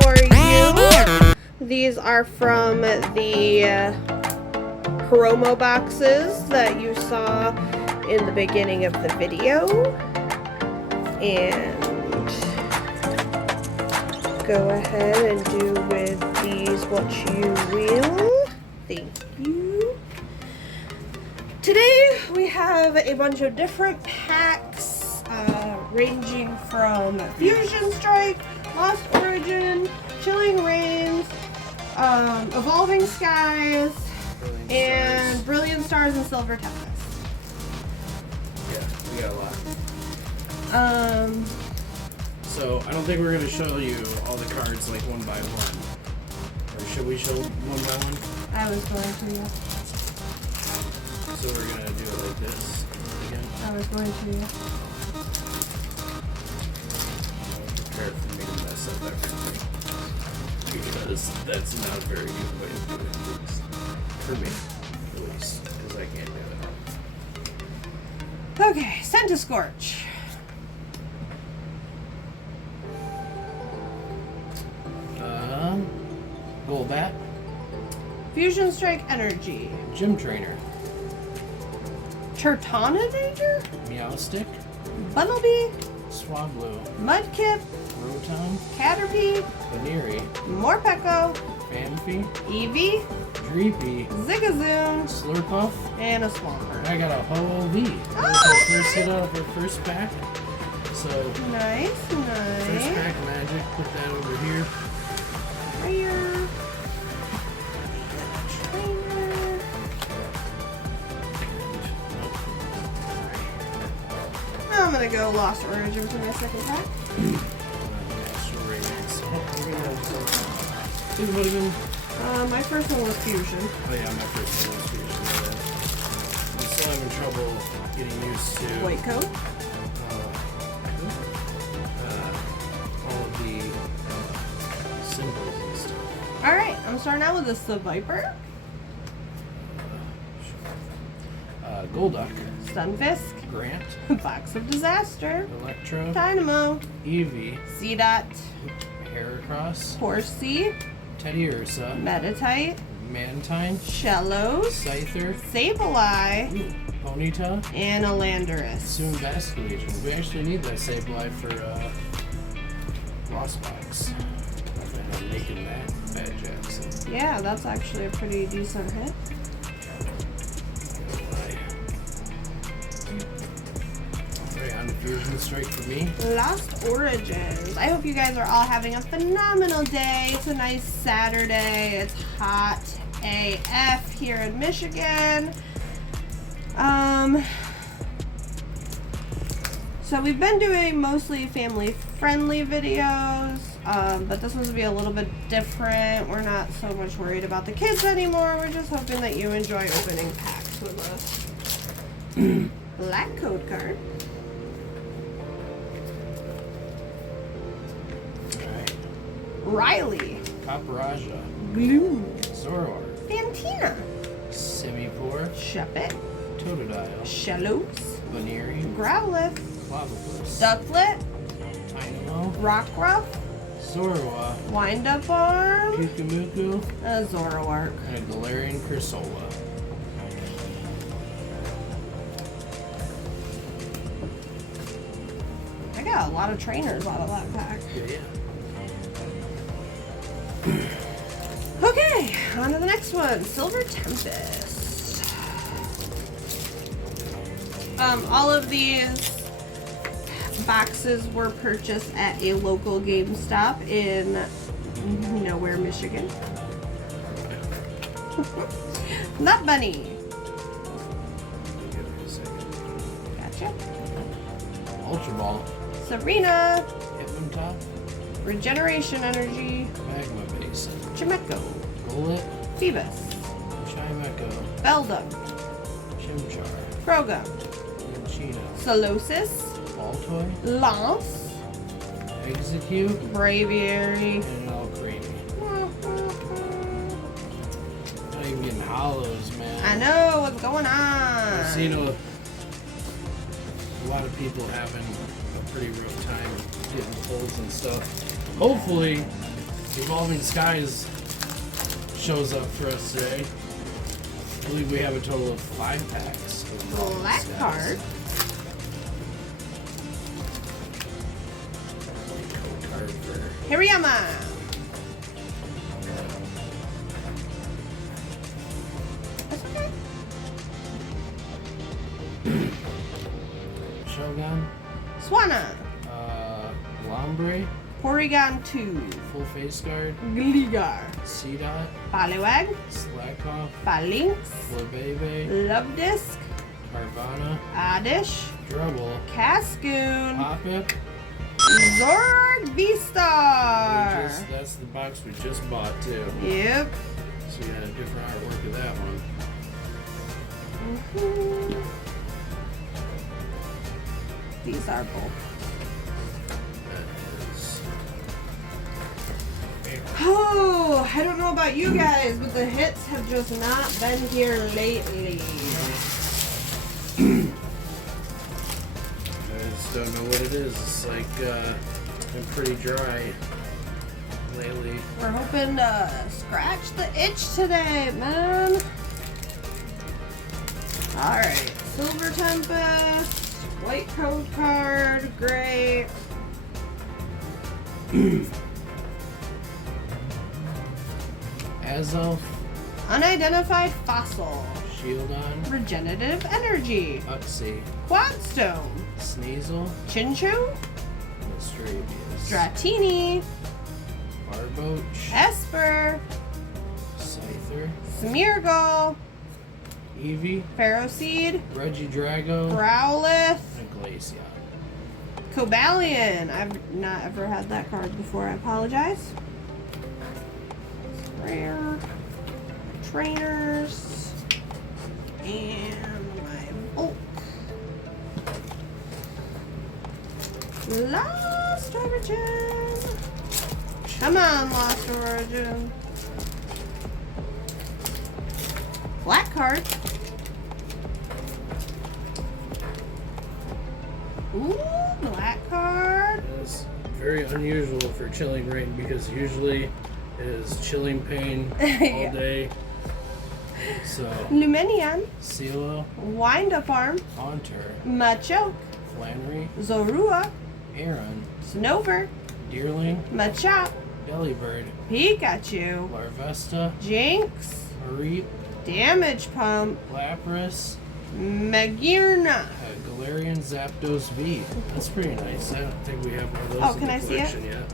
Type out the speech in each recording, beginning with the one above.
for you. These are from the promo boxes that you saw in the beginning of the video. And go ahead and do with these what you will. Thank you. Today we have a bunch of different packs ranging from Fusion Strike, Lost Origin, Chilling Reigns, Evolving Skies, and Brilliant Stars and Silver Tempest. Yeah, we got a lot. So I don't think we're gonna show you all the cards like one by one. Or should we show one by one? I was going to, yeah. So we're gonna do it like this again. I was going to, yeah. Prepare for me to mess up everything. Because that's not a very good way to do it, at least. For me, at least. Because I can't do it. Okay, Centiskorch. Golbat. Fusion Strike Energy. Gym Trainer. Turtonator? Meowstic. Bunnelby. Swablu. Mudkip. Rotom. Caterpie. Venery. Morpeko. Phanpy. Eevee. Dreepy. Zigzagoon. Slurpuff. And a Swampert. I got a Ho-Oh-V. Oh, Our first hit out of our first pack. So, Nice, first nice. pack of magic. Put that over here. Fire. Trainer. I'm gonna go Lost Origin for my second pack. Master Radiance. Oh, we're gonna have some. This would have been. My first one was Fusion. Oh yeah, my first one was Fusion. I'm still having trouble getting used to White coat. all of the symbols and stuff. Alright, I'm starting out with this the Viper, Golduck. Stunfisk, Grant. Box of Disaster, Electro. Dynamo, Eevee. Seedot, Heracross. Horsey, Teddy Ursa. Meditite, Mantine. Shellos, Scyther. Sableye, Ponyta. and a Landorus. Soon Vasculation. We actually need that Sableye for Lost Box. I'm making that Bad Jackson. Yeah, that's actually a pretty decent hit. Alright, on the Fusion Strike for me. Lost Origins. I hope you guys are all having a phenomenal day. It's a nice Saturday. It's hot AF here in Michigan. So we've been doing mostly family-friendly videos, but this one's gonna be a little bit different. We're not so much worried about the kids anymore. We're just hoping that you enjoy opening packs with a black code card. Alright. Riley, Paparaja. Gloom, Zoroark. Fantina, Simipour. Shuppet, Totodile. Shellos, Venery. Growlithe, Clavicus. Ducklet, Dynamo. Rockruff, Zorua. Wind-Up Arm, Kukumuku. a Zoroark. And a Galarian Cursola. I got a lot of trainers out of that pack. Yeah. Okay, on to the next one. Silver Tempest. All of these boxes were purchased at a local GameStop in nowhere, Michigan. Nut Bunny. Give me a second. Gotcha. Ultra Ball. Sabrina. Hypnotop. Regeneration Energy. Magma Basin. Chimeco. Golett. Phoebus. Chimeco. Beldum. Chimchar. Frogum. Minchino. Solosis. Baltoy. Lance. Execute. Braviary. And an Alcremie. Not even getting hollows, man. I know what's going on. I've seen a lot of people having a pretty rough time getting pulls and stuff. Hopefully, Evolving Skies shows up for us today. I believe we have a total of 5 packs. Of Evolving Black Skies. card. Code card for Hirayama. That's okay. Shogun. Swanna. Lombre. Porygon 2. Full face guard. Gligar. C-Dot. Poliwag. Slackoff. Falinx. Flabebe. Lubdisk. Carvana. Oddish. Drubble. Cascoon. Hoppip. Zorg V-Star. That's the box we just bought too. Yep. So we got a different artwork of that one. Mhm. These are both. That is. Oh, I don't know about you guys, but the hits have just not been here lately. I just don't know what it is. It's like been pretty dry lately. We're hoping to scratch the itch today, man. Alright, Silver Tempest, White Code Card, Great. Azelf, Unidentified Fossil, Shieldon, Regenerative Energy, Uxie, Quadstone, Sneasel, Chinchou, Mischievous, Dratini, Barboach, Esper, Scyther, Smeargle, Eevee, Ferroseed, Regidrago, Growlithe, and Glaceon. Cobalion. I've not ever had that card before. I apologize. Rare trainers and my bulk. Lost Origin. Come on, Lost Origin. Black card. Ooh, black card. It's very unusual for Chilling Rain because usually it is Chilling Pain all Yeah. day. So, Luminion. Silo, Wind Up Arm. Haunter, Machoke. Flannery, Zorua. Aaron, Snover. Deerling, Machop. Delibird, Pikachu. Larvesta, Jinx. Mareep, Damage Pump. Lapras, Magearna. Galarian Zapdos V. That's pretty nice. I don't think we have one of those Oh, in can the I see it? collection yet.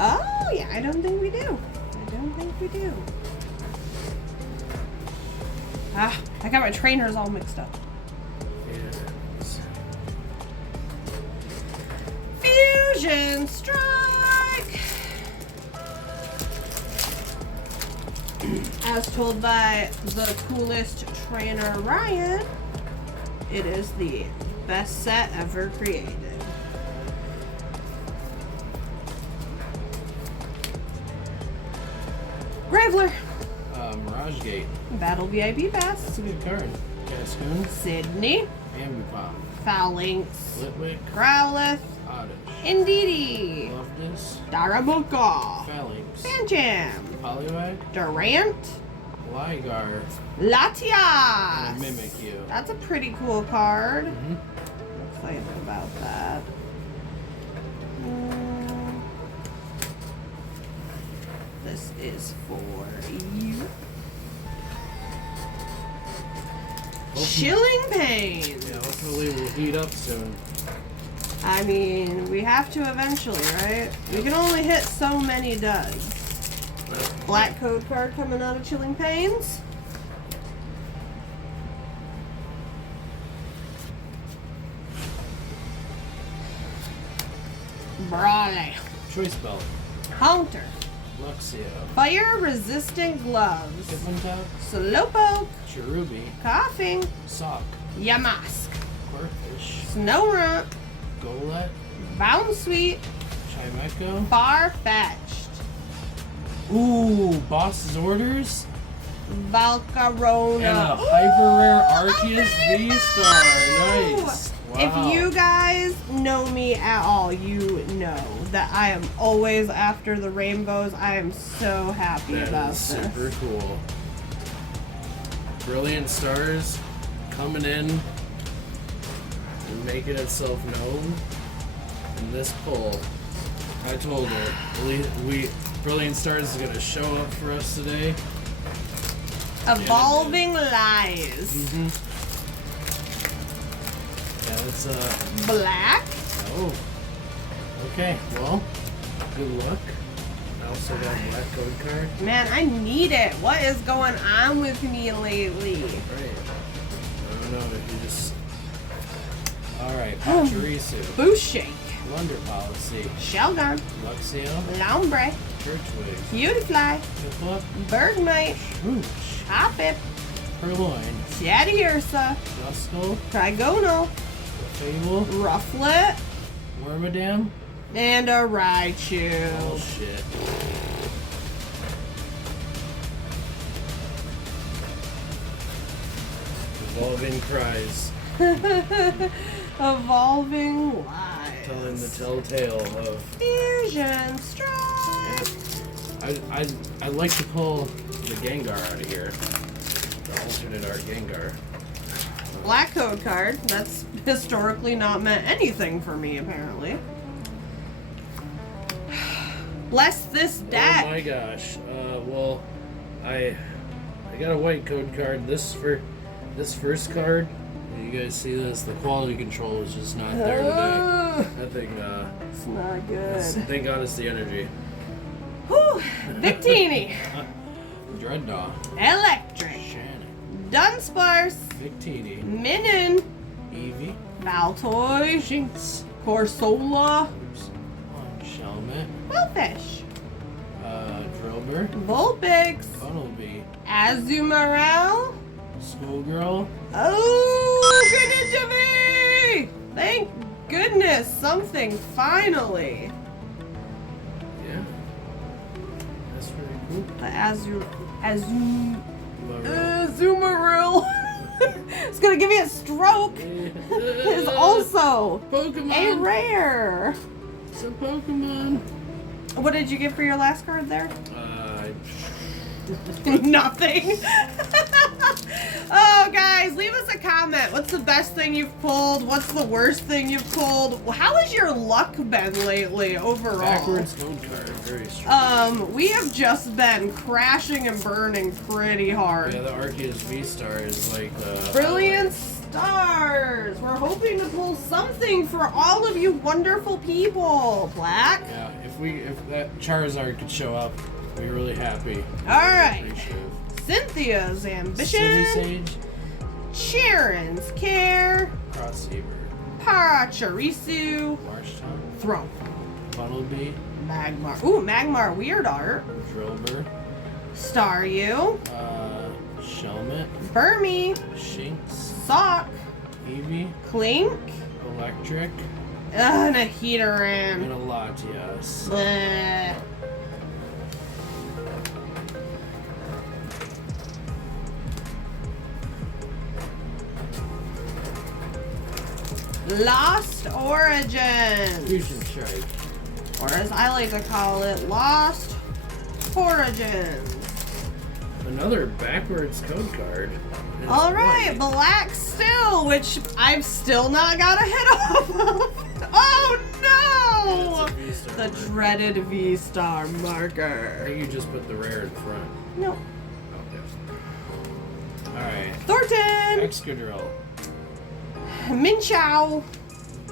Oh, yeah, I don't think we do. I don't think we do. Ah, I got my trainers all mixed up. Yes. Fusion Strike! As told by the coolest trainer Ryan, it is the best set ever created. Graveler, Mirage Gate. Battle VIP That's Pass, a good card. Cascoon, Sydney, Ambipom, Phalanx, Litwick, Growlithe, Oddish, Indeedee, Loveness, Darabunka, Phalanx, Panjam, Poliwag, Durant, Ligar, Latias. and a Mimikyu. That's a pretty cool card. Mhm. Excited about that. Mm. This is for you. Chilling Pain. Yeah, hopefully we'll heat up soon. I mean, we have to eventually, right? We can only hit so many duds. Black code card coming out of Chilling Pains. Brawley. Choice Belt, Haunter. Luxio, Fire resistant gloves. Hitmontop, Slowpoke. Cherubi, Coughing. Sock, Yamask. Corphish, Snorunt. Golett, Bounsweet. Chimecho. Farfetched. Ooh, Boss's Orders. Valcarona. And a hyper rare Ooh, Arceus a V-Star. Nice. If you guys know me at all, you know that I am always after the rainbows. I am so happy That about is this. super cool. Brilliant Stars coming in and making itself known in this pull. I told her, Brilliant Stars is gonna show up for us today. Evolving Lies. Mm-hmm. Yeah, it's Black. oh. Okay, well, good luck. I also got a black code card. Man, I need it. What is going on with me lately? Right. I don't know if you just. Alright, Pachirisu, Boushake. Wonder Policy, Shelgon. Luxio, Lombre. Churchwig, Beautyfly. Piplup, Bergmite. Swoosh, Hoppip. Purloin, Chatty Ursa. Duskull, Trigonal. Fable, Rufflet. Wormadam. And a Raichu. Bullshit. Evolving Cries, Evolving Lies. telling the telltale of. Fusion Strike. I'd like to pull the Gengar out of here. The alternate art Gengar. Black code card. That's historically not meant anything for me, apparently. Bless this deck. Oh my gosh. Well, I got a white code card. This first card. You guys see this? The quality control is just not there today. That thing. It's not good. Thank God it's the energy. Whew. Victini. Dreadnought. Electric. Shannon. Dunsparce. Victini. Minin. Eevee. Baltoy. Jinx. Corsola. Oops. Shelmet. Wellfish. Drillbur. Vulpix. Funnelbee. Azumarill. Schoolgirl. Oh, Greninja! Thank goodness, something finally. Yeah. That's pretty cool. The But, Azumarill. It's gonna give me a stroke. Is also Pokemon. a rare. It's a Pokemon. What did you get for your last card there? Uh, Nothing. Oh, guys, leave us a comment. What's the best thing you've pulled? What's the worst thing you've pulled? How has your luck been lately overall? backwards code card. Very strong. We have just been crashing and burning pretty hard. Yeah, the Arceus V-Star is like Brilliant Stars. We're hoping to pull something for all of you wonderful people. Black. Yeah, if that Charizard could show up, we'd be really happy. All right. Appreciative. Cynthia's Ambition. Civisage, Sharon's Care. Crosshaver, Pachirisu. Marshtomp, Throne. Funnelbee, Magmar. Ooh, Magmar Weird Art. Drillbur, Staryu. Shelmet, Burmy. Shinx, Sock. Eevee, Clink. Electric, And a and Heateran. a Latias. Bleh. Lost Origins. Fusion Strike. Or as I like to call it, Lost Origins. Another backwards code card. And it's Alright, white. Black Still, which I've still not got a hit off of. Oh no! And it's a V-Star The marker. dreaded V-Star I marker. think you just put the rare in front. No. Okay. Alright. Thornton! Excadrill. Minchow.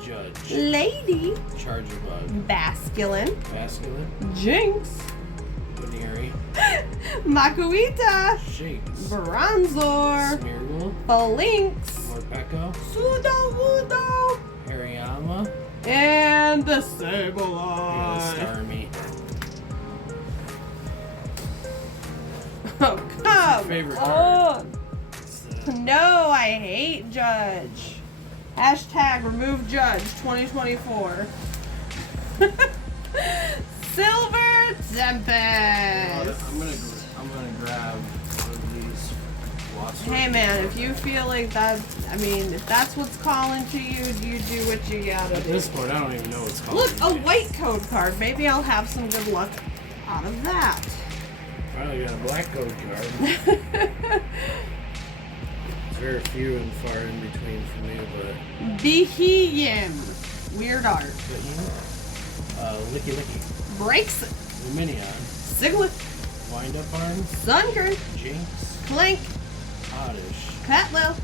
Judge. Lady. Charger Bug. Basculin. Basculin. Jinx. Baneri. Makuita. Shinx. Bronzor. Smeargle. Falinx. Morpeko. Sudowoodo. Hariyama. And the Yeah, Sableye. Starmie. Oh, come favorite on. card? It's, No, I hate Judge. Hashtag remove Judge 2024. Silver Tempest. I'm gonna grab one of these Lost Hey man, if you feel like that, I mean, if that's what's calling to you, you do what you gotta At do. this point, I don't even know what's called. Look, a white code card. Maybe I'll have some good luck out of that. Finally got a black code card. It's very few and far in between for me, but Beheeyem. Weird art. Licky Licky. Breaks it. Luminion. Siglet. Wind Up Arms. Sunkern. Jinx. Clank. Oddish. Catlil.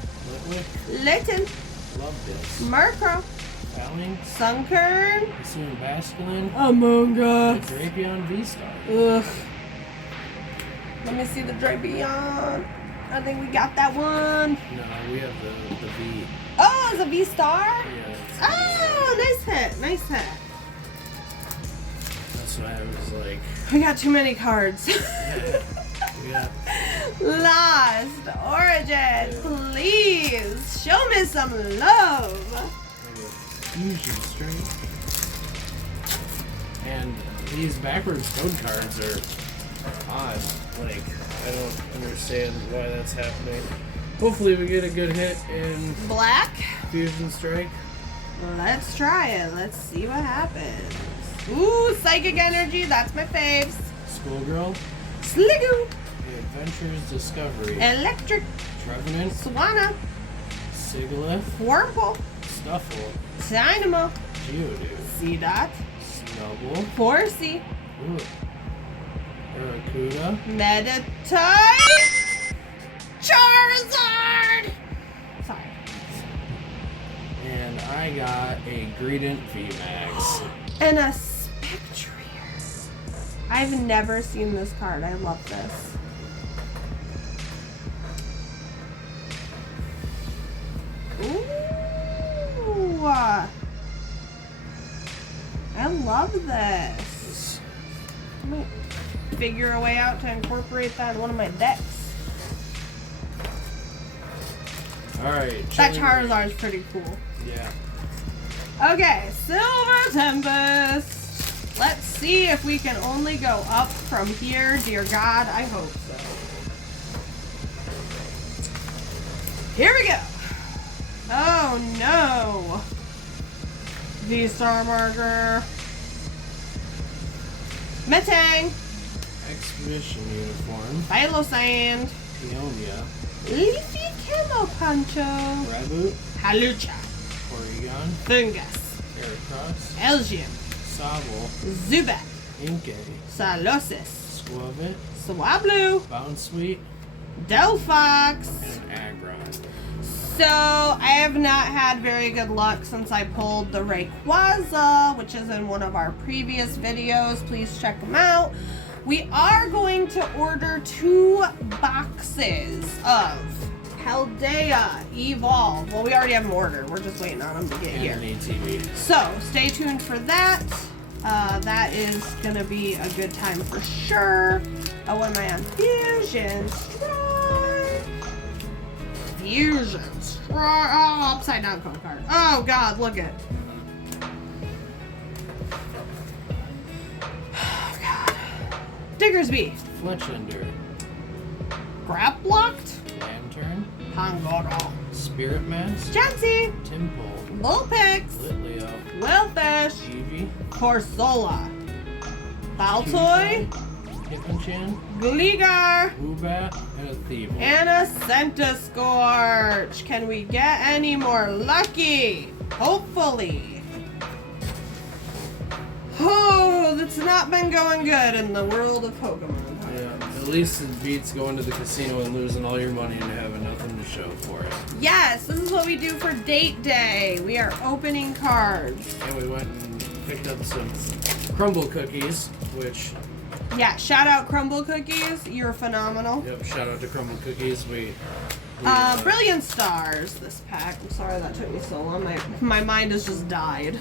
Litwick. Layton. Love This. Murkrow. Phalanx. Sunkern. Pursuing Basculin. Among Us. Drapion V-Star. Ugh. Let me see the Drapion. I think we got that one. No, we have the V. Oh, it's a V-Star? Yeah, it's Oh, nice hit. Nice hit. that's what I was like. We got too many cards. Yeah. Lost Origin, please show me some love. Fusion Strength. And these backwards code cards are odd. Like, I don't understand why that's happening. Hopefully we get a good hit in Black. Fusion Strike. Let's try it. Let's see what happens. Ooh, Psychic Energy. That's my faves. Schoolgirl. Sliggoo. The Adventures Discovery. Electric. Trevenant. Swanna. Sigilyph. Wurmple. Stuffle. Dynamo. Geodude. Seedot. Snubble. Horsey. Ooh. Barracuda. Meditite. Charizard. Sorry. And I got a Greedent VMAX. And a Spectrier. I've never seen this card. I love this. Ooh. I love this. I might figure a way out to incorporate that in one of my decks. Alright. That Charizard is pretty cool. Yeah. Okay, Silver Tempest. Let's see if we can only go up from here. Dear God, I hope so. Here we go. Oh no. V-Star marker. Metang. Expedition Uniform. Phylosand. Peonia. Leafy Camo Poncho. Raboot. Halucha. Porygon. Fungus. Heracross. Elgian. Sobble. Zubat. Inkay. Salosis. Squavit. Swablu. Bounsweet. Delphox. And Aggron. So, I have not had very good luck since I pulled the Rayquaza, which is in one of our previous videos. Please check them out. We are going to order 2 boxes of Paldea Evolve. Well, we already have an order. We're just waiting on them to get here. And an ATV. So, stay tuned for that. That is going to be a good time for sure. Oh, what am I on? Fusion Strike. Fusion Strike. Oh, upside down code card. Oh, God, look it. Oh, God. Diggersby. Fletchender. Grab blocked. Lantern. Pangoro. Spirit Mask. Chansey. Timple. Bullpix. Litleo. Willfish. Eevee. Corsola. Baltoy. Hitmonchan. Gligar. Woobat. And a Thievul. And a Centiskorch. Can we get any more lucky? Hopefully. Oh, that's not been going good in the world of Pokemon. Yeah, at least it beats going to the casino and losing all your money and having nothing to show for it. Yes, this is what we do for date day. We are opening cards. And we went and picked up some crumble cookies, which, Yeah, shout out Crumble Cookies. You're phenomenal. yep, shout out to crumble cookies. Brilliant Stars, this pack. I'm sorry that took me so long. My mind has just died.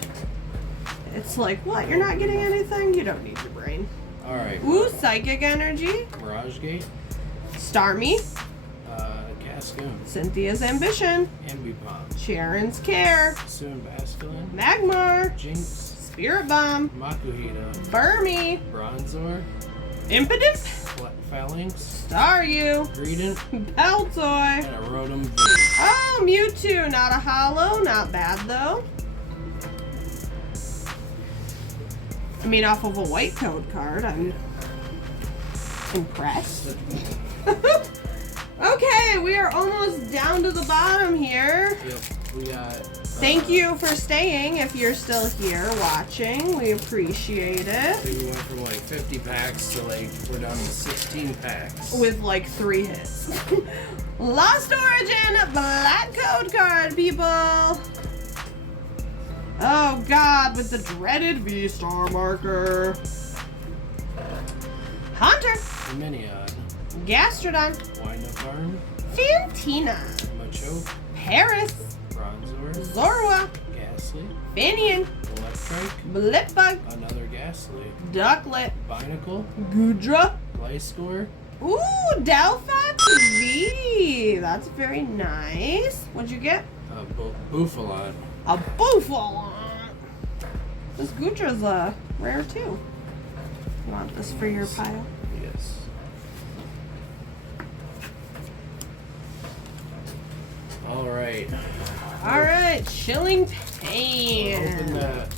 It's like, what? You're not getting anything? You don't need your brain. Alright. Ooh, Psychic Energy. Mirage Gate. Starmie. Cascoon. Cynthia's Ambition. Ambipom. Sharon's Care. Pursuing Basculin. Magmar. Jinx. Spirit Bomb. Makuhita. Burmy. Bronzor. Impidimp, Phalanx, Staryu, Greedent, Peltoy. and a Rotom V. Oh, Mewtwo, not a holo, not bad though. I mean, off of a white code card, I'm impressed. Okay, we are almost down to the bottom here. Yep, we got. Thank you for staying if you're still here watching. We appreciate I it. think we went from like 50 packs to like we're down to 16 packs. With like 3 hits. Lost Origin Black Code card, people. Oh God, with the dreaded V-Star marker. Hunter, Minion, Gastrodon, Windofarm, Fantina, Machoke, Paris, Bronzor, Zorua, Ghastly, Finian, Electrike, Blipbug, another Ghastly, Ducklet, Binacle, Goodra. Gliscor, Ooh, Delphox V. That's very nice. What'd you get? Bufalon. A Bufalon. This Goodra's rare too. You want this for your pile? Yes. All right. All right, Chilling Pain. Open that.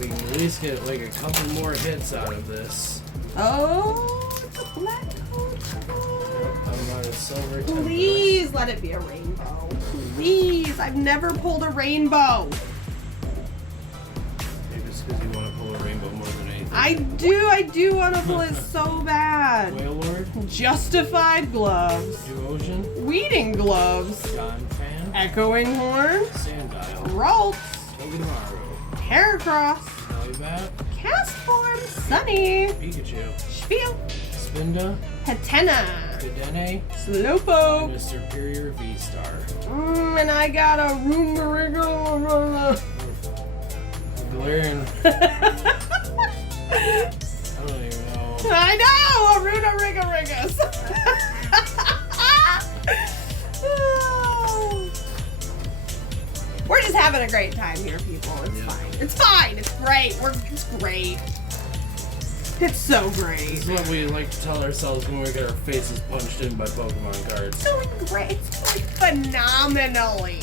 We can at least get like a couple more hits out of this. Oh, it's a black code. I'm on a silver Tempest. Please let it be a rainbow. Please, I've never pulled a rainbow. Maybe it's because you want to pull a rainbow more than anything. I do want to pull it so bad. Wailord, Justified Gloves. Duosion, Weeding Gloves. John Fan, Echoing Horn. Sandile, Ralts. Togedemaru, Heracross. Noibat, Castform. Sunny. Pikachu, Spiel. Spinda, Hatena. Dedenne, Slowpoke. and a Superior V-Star. And I got a Roomerigo. Galarian, I don't even know. I know! Aruna Rigorigus. We're just having a great time here, people. It's Yeah. fine. It's fine. It's great. It's great. It's so This great. is what we like to tell ourselves when we get our faces punched in by Pokemon cards. It's doing great. It's doing phenomenally.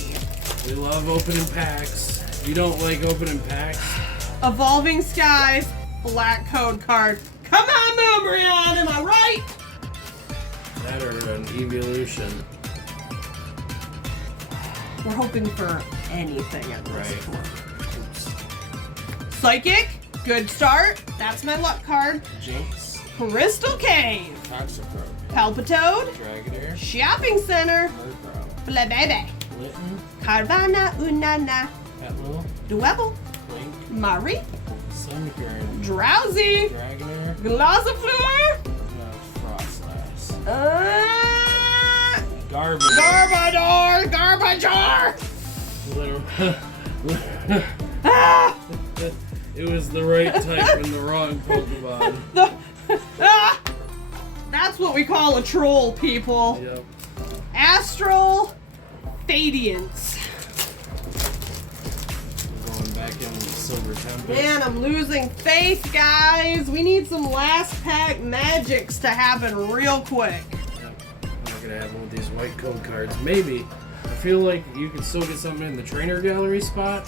We love opening packs. You don't like opening packs? Evolving Skies, Black Code card. Come on, Umbreon, am I right? That or an evolution. We're hoping for anything at this Right. point. Oops. Psychic, good start. That's my luck card. Jinx. Crystal Cave, Toxicroak. Palpitoad, Dragonier. Shopping Center, Murkrow. Flabebe, Litten. Carvana Unana, Petlil. Dwebble, Blink. Marie, Sunkern. Drowsy, Dragonair. Glossifleur, Frostlass. Garbage. Garbodor, Literally. Ah! It was the right type and the wrong Pokemon. That's what we call a troll, people. Yep. Astral Fadiance. Going back in Silver Tempest. Man, I'm losing faith, guys. We need some last pack magics to happen real quick. Yep. Not gonna happen with these white code cards. Maybe. I feel like you can still get something in the trainer gallery spot.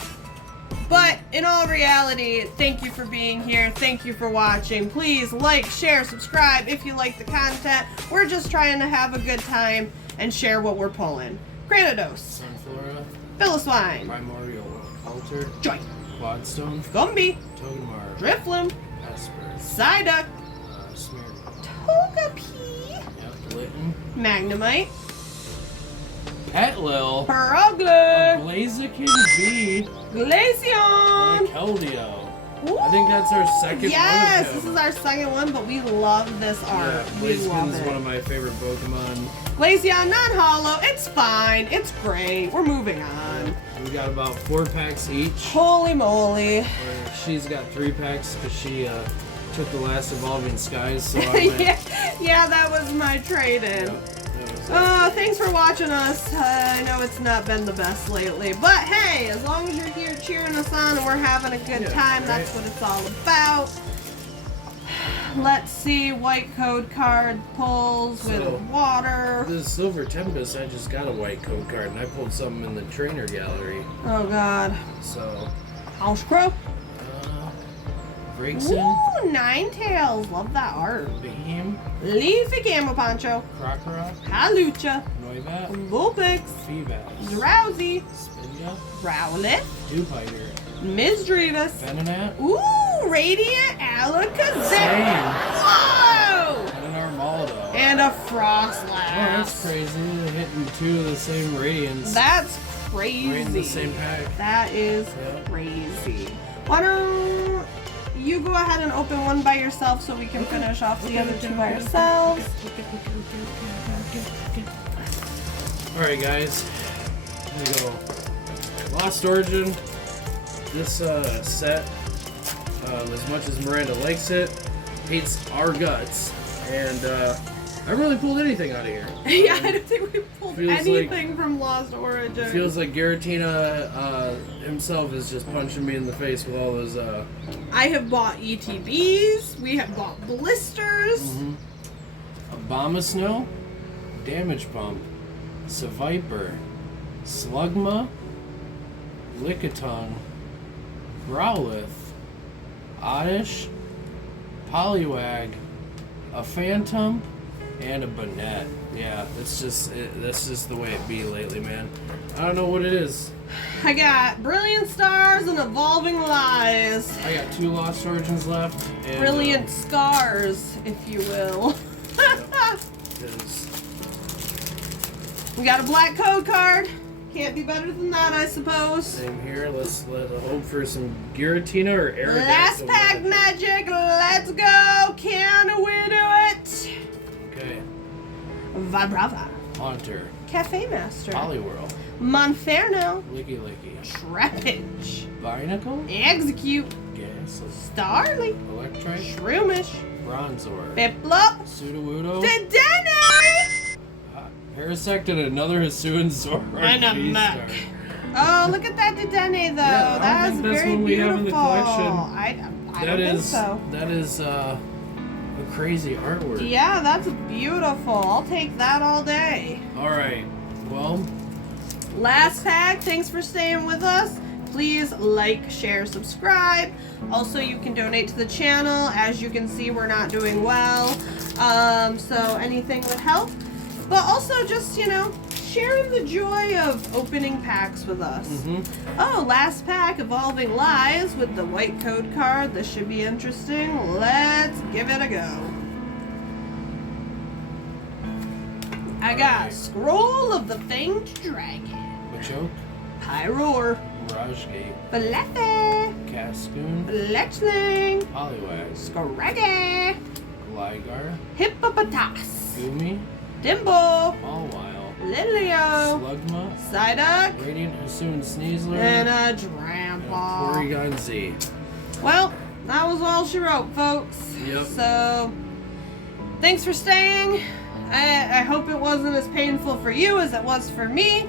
But in all reality, thank you for being here. Thank you for watching. Please like, share, subscribe if you like the content. We're just trying to have a good time and share what we're pulling. Granados, Sunflora. Philoswine, Primordial Alter. Joy, Quadstone. Gumby, Togedemaru. Drifloon, Esper. Psyduck, Smeargle. Togepi, Yep. Litten. Magnemite, Petlil. Perugler, Blaziken V. Glaceon. Keldeo. I think that's our second Yes, one this of is them. our second one, but we love this art. Yeah, We love Blaziken is it. one of my favorite Pokemon. Glaceon, non-hollow. It's fine. It's great. We're moving on. We got about 4 packs each. Holy moly. Where she's got 3 packs because she took the last Evolving Skies, so I went. yeah, that was my trade-in. Yep, that was it. Thanks for watching us. I know it's not been the best lately, but hey, as long as you're here cheering us on and we're having a good Yeah, time, right. that's what it's all about. Let's see, white code card pulls with So, water. The Silver Tempest, I just got a white code card, and I pulled something in the trainer gallery. Oh god. So, House Crow. Vixen, Ooh, Ninetales. Love that art. Behem, Leafy Gamma Poncho. Crocora, Halucha. Noibat, Vulpix. Feebas, Drowsy. Spinda, Rowlet. Dewpider, Misdreavus. Venonat, Ooh, Radiant Alakazam. Same. Whoa! and an Armaldo. And a Oh, that's Frostlass. crazy. They're hitting two of the same Radiants. That's crazy. Right in the same pack. That is Yeah. crazy. Why don't you go ahead and open one by yourself so we can finish off the other two by ourselves? Alright, guys. Here we go. Lost Origin. This set, as much as Miranda likes it, hates our guts. And I haven't really pulled anything out of here. Yeah, I don't think we pulled Feels anything from Lost Origin. It feels like Giratina himself is just punching me in the face with all those. I have bought ETBs. We have bought blisters. Abomasnow, Damage Pump, Seviper, Slugma, Lickitung, Growlithe, Oddish, Poliwag, a Phantom, and a Banette. Yeah, that's just the way it be lately, man. I don't know what it is. I got Brilliant Stars and Evolving Lies. I got 2 Lost Origins left. And, Brilliant Scars, if you will. 'cause We got a black code card. Can't be better than that, I suppose. same here. Let's hope for some Giratina or Aerodactyl. Last pack magic. Let's go. Can we do it? Okay. Vibrava. Haunter, Cafe Master. Poliwhirl, Monferno. Licky Licky, Trapinch. Binacle, Execute. Gasless, Starly. Electrike, Shroomish. Bronzor, Piplup. Sudowoodo, Dedenne. Parasect, and another Hisuian Zord. And a mech. Oh, look at that Dedenne, though. Yeah, I don't That's think that's very one we have in the beautiful. collection. I don't think so. That is a crazy artwork. Yeah, that's beautiful. I'll take that all day. All right. Well, Last pack. Thanks for staying with us. Please like, share, subscribe. Also, you can donate to the channel. As you can see, we're not doing well. So anything would help. But also just, sharing the joy of opening packs with us. Oh, last pack, Evolving Lies with the white code card. This should be interesting. Let's give it a go. I got Scroll of the Fanged Dragon. Machoke, Pyroar. Miragegate, Fluffy. Cascoon, Fletchling. Poliwag, Scraggy. Gligar, Hippopotas. Goomy, Dimble. Mawile, Lilio. Slugma, Psyduck. Radiant Hisuian Sneasler, And a and Drampa. Porygon Z. Well, that was all she wrote, folks. Yep. So, thanks for staying. I hope it wasn't as painful for you as it was for me.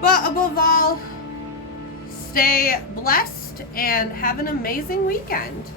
But above all, stay blessed and have an amazing weekend.